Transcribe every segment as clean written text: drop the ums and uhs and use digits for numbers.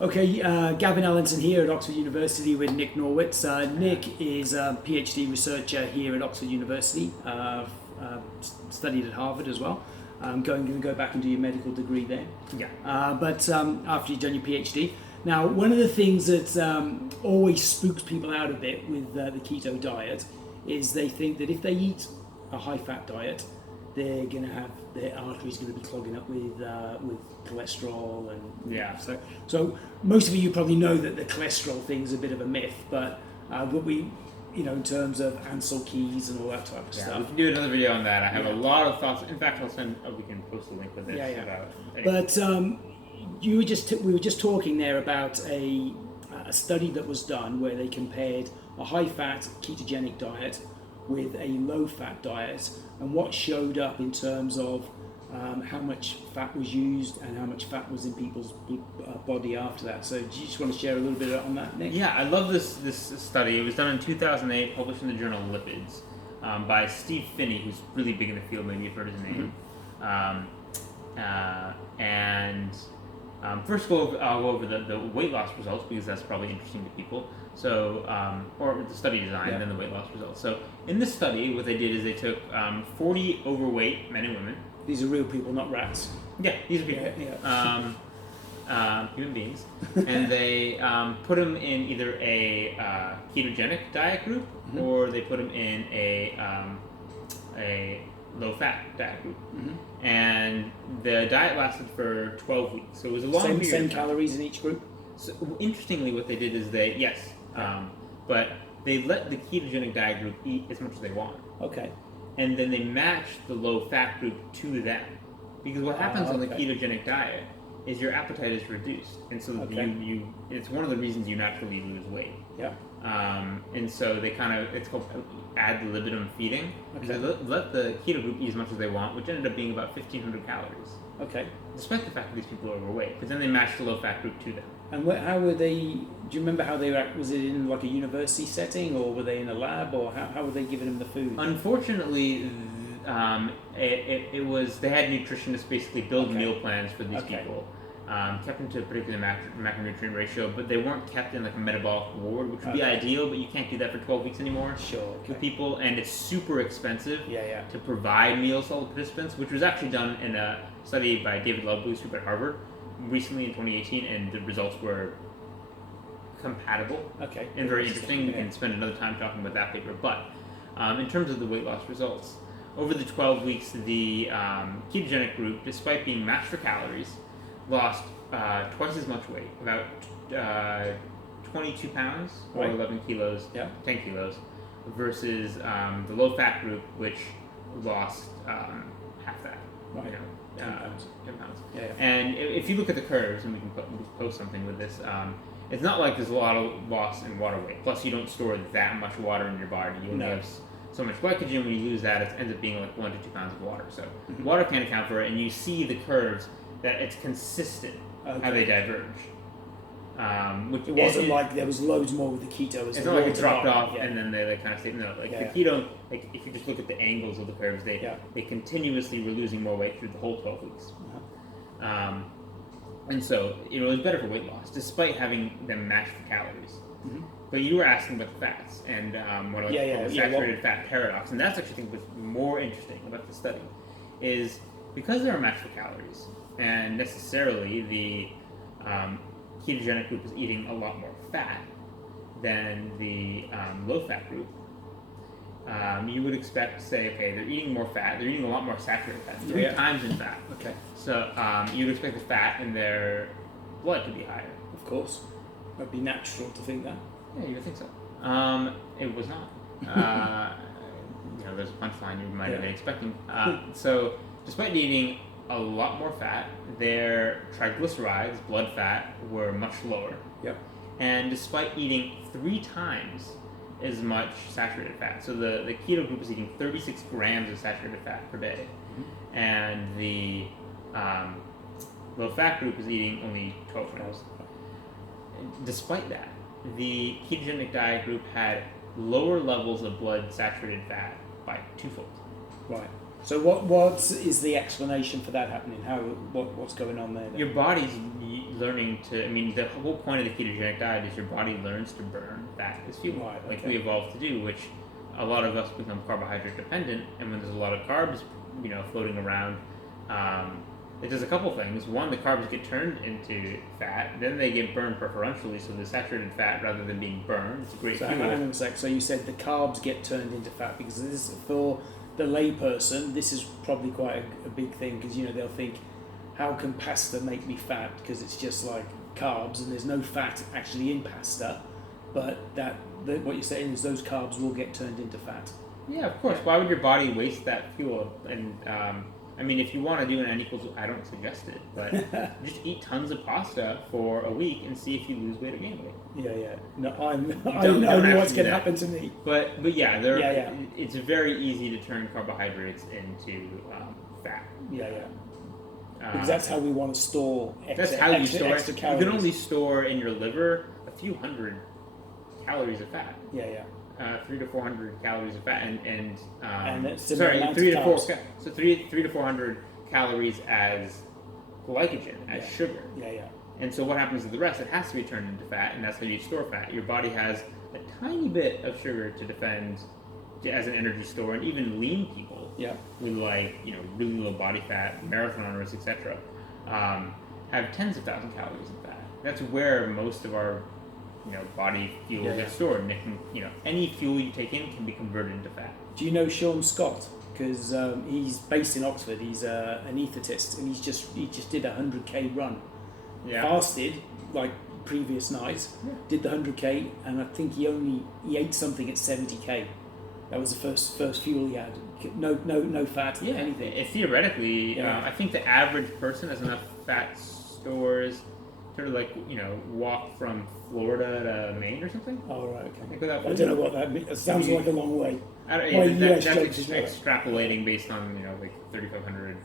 Okay, Gavin Allenson here at Oxford University with Nick Norwitz. Nick is a PhD researcher here at Oxford University, studied at Harvard as well. Going to go back and do your medical degree there. Yeah. But after you've done your PhD. Now, one of the things that always spooks people out a bit with the keto diet is they think that if they eat a high-fat diet, they're going to have their arteries going to be clogging up with cholesterol and so most of you probably know that the cholesterol thing is a bit of a myth, but we in terms of Ansel keys and all that type of stuff. We can do another video on that. I have a lot of thoughts. In fact, we can post a link with this. But we were just talking there about a study that was done where they compared a high-fat ketogenic diet with a low-fat diet, and what showed up in terms of how much fat was used and how much fat was in people's body after that. So do you just want to share a little bit on that, Nick? Yeah, I love this study. It was done in 2008, published in the journal Lipids, by Steve Finney, who's really big in the field. Maybe you've heard his name. First I'll go over the weight loss results, because that's probably interesting to people. So, or the study design, and then the weight loss results. So in this study, what they did is they took 40 overweight men and women. These are real people, not rats. Yeah, these are people. Human beings. And they put them in either a ketogenic diet group, or they put them in a low-fat diet group. And the diet lasted for 12 weeks. So it was a long period. Same calories in each group? So, interestingly, what they did is but they let the ketogenic diet group eat as much as they want. Okay. And then they matched the low-fat group to them. Because what happens on the ketogenic diet is your appetite is reduced. And so it's one of the reasons you naturally lose weight. Yeah. And so they it's called ad libitum feeding. Okay. They let the keto group eat as much as they want, which ended up being about 1,500 calories. Okay. Despite the fact that these people are overweight. But then they matched the low-fat group to them. And how were they, do you remember how they were, was it in like a university setting, or were they in a lab, or how were they giving them the food? Unfortunately, it was, they had nutritionists basically build meal plans for these people. Kept them to a particular macronutrient ratio, but they weren't kept in like a metabolic ward, which would be ideal, but you can't do that for 12 weeks anymore. Sure. For people, and it's super expensive to provide meals to all the participants, which was actually done in a study by David Lovebloo's group at Harvard recently in 2018, and the results were compatible. Okay. And very interesting. We can spend another time talking about that paper. But in terms of the weight loss results, over the 12 weeks, the ketogenic group, despite being matched for calories, lost twice as much weight, about 22 pounds or 11 kilos, 10 kilos, versus the low-fat group, which lost half that. Right. 10 pounds. Yeah. And if you look at the curves, and we can post something with this, it's not like there's a lot of loss in water weight. Plus, you don't store that much water in your body. You only have so much glycogen. When you lose that, it ends up being like 1 to 2 pounds of water. So water can't account for it, and you see the curves that it's consistent how they diverge. Which it wasn't like there was loads more with the keto. It's not like it dropped off and then they kind of stayed. No, the keto, like if you just look at the angles of the curves, they continuously were losing more weight through the whole 12 weeks. And so it was better for weight loss, despite having them match the calories. But you were asking about the fats and what I call the saturated fat paradox, and that's actually I think what's more interesting about the study is because they were matched for calories, and necessarily the ketogenic group is eating a lot more fat than the low-fat group. You would expect to say, okay, they're eating more fat, they're eating a lot more saturated fat, 3 times in fat. Okay. So you'd expect the fat in their blood to be higher. Of course. That'd be natural to think that. Yeah, you would think so. It was not. There's a punchline you might have been expecting. So despite eating a lot more fat, their triglycerides, blood fat, were much lower. Yep. And despite eating 3 times as much saturated fat, so the keto group is eating 36 grams of saturated fat per day, and the low-fat group is eating only 12 grams. Despite that, the ketogenic diet group had lower levels of blood saturated fat by 2-fold. Right. So what is the explanation for that happening? What's going on there then? Your body's learning to. I mean, the whole point of the ketogenic diet is your body learns to burn fat as fuel, Right, like okay. we evolved to do. Which a lot of us become carbohydrate dependent, and when there's a lot of carbs, floating around, it does a couple things. One, the carbs get turned into fat, then they get burned preferentially, so they're saturated fat rather than being burned. It's a great So fuel. hang on a sec. So you said the carbs get turned into fat, because this, for the layperson, this is probably quite a big thing, because they'll think, how can pasta make me fat? Because it's just like carbs, and there's no fat actually in pasta. But what you're saying is those carbs will get turned into fat. Yeah, of course. Why would your body waste that fuel? And I mean, if you want to do an N equals, I don't suggest it, but just eat tons of pasta for a week and see if you lose weight or gain weight. Yeah. No, I know what's going to happen to me. But yeah, it's very easy to turn carbohydrates into fat. Yeah. Because that's how we want to store extra calories. You can only store in your liver a few hundred calories of fat. Yeah. 300 to 400 calories of fat, and it's 3 to 4. So 3 to 400 calories as glycogen, as sugar. Yeah. And so what happens to the rest? It has to be turned into fat, and that's how you store fat. Your body has a tiny bit of sugar to defend as an energy store, and even lean people with really low body fat, marathoners, etc., have tens of thousands of calories of fat. That's where most of our body fuel gets stored. And it can, any fuel you take in can be converted into fat. Do you know Sean Scott? Because he's based in Oxford. He's an anaesthetist, and he just did a 100k run. Yeah. Fasted like previous nights. Yeah. Did the 100k, and I think he ate something at 70k. That was the first fuel he had. No fat. Yeah. Anything. Theoretically, I think the average person has enough fat stores to walk from Florida to Maine or something. Oh, right, okay. I don't know what that means. It sounds like a long way. That's extrapolating based on 3,500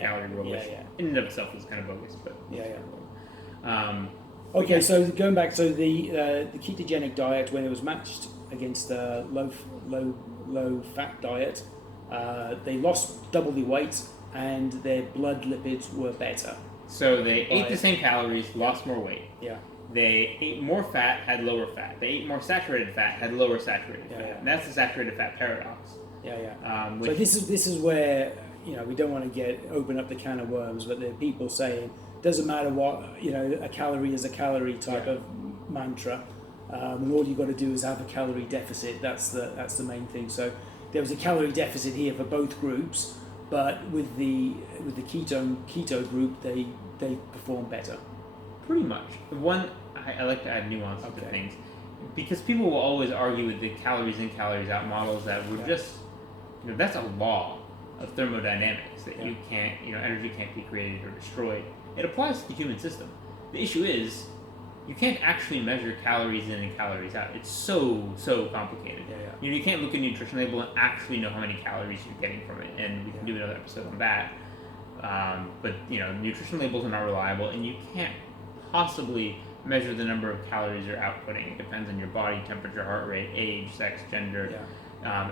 calorie rule, which in and of itself is kind of bogus, but okay, so going back, so the ketogenic diet, when it was matched against the low fat diet, they lost double the weight, and their blood lipids were better. So they ate the same calories, lost more weight. Yeah. They ate more fat, had lower fat. They ate more saturated fat, had lower saturated fat. Yeah. And that's the saturated fat paradox. Yeah. So this is where we don't want to open up the can of worms, but there are people saying doesn't matter what a calorie is a calorie type of mantra, and all you've got to do is have a calorie deficit. That's the main thing. So there was a calorie deficit here for both groups, but with the keto group, they perform better. Pretty much. I like to add nuance to things, because people will always argue with the calories in, calories out models that we're just, that's a law of thermodynamics that you can't, energy can't be created or destroyed. It applies to the human system. The issue is you can't actually measure calories in and calories out. It's so complicated. You can't look at a nutrition label and actually know how many calories you're getting from it, and we can do another episode on that. But nutrition labels are not reliable, and you can't possibly measure the number of calories you're outputting. It depends on your body temperature, heart rate, age, sex, gender.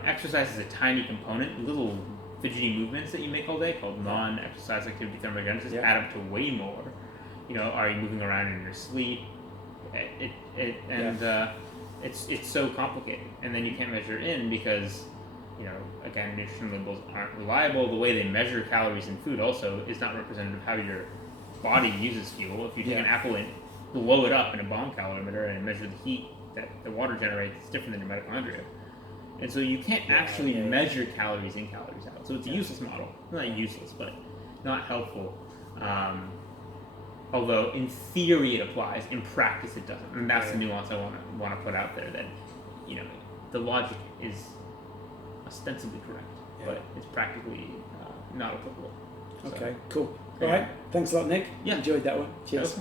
Exercise is a tiny component. Little fidgety movements that you make all day called non-exercise activity thermogenesis add up to way more. Are you moving around in your sleep? It's so complicated, and then you can't measure in because again, nutrition labels aren't reliable. The way they measure calories in food also is not representative of how your body uses fuel. If you take an apple and blow it up in a bomb calorimeter and measure the heat that the water generates, it's different than your mitochondria. And so you can't actually measure calories in, calories out. So it's a useless model. Not useless, but not helpful. Although in theory it applies, in practice it doesn't. And that's the nuance I want to put out there, that the logic is ostensibly correct, but it's practically not applicable. Okay, cool. All right, thanks a lot, Nick. Enjoyed that one. Cheers.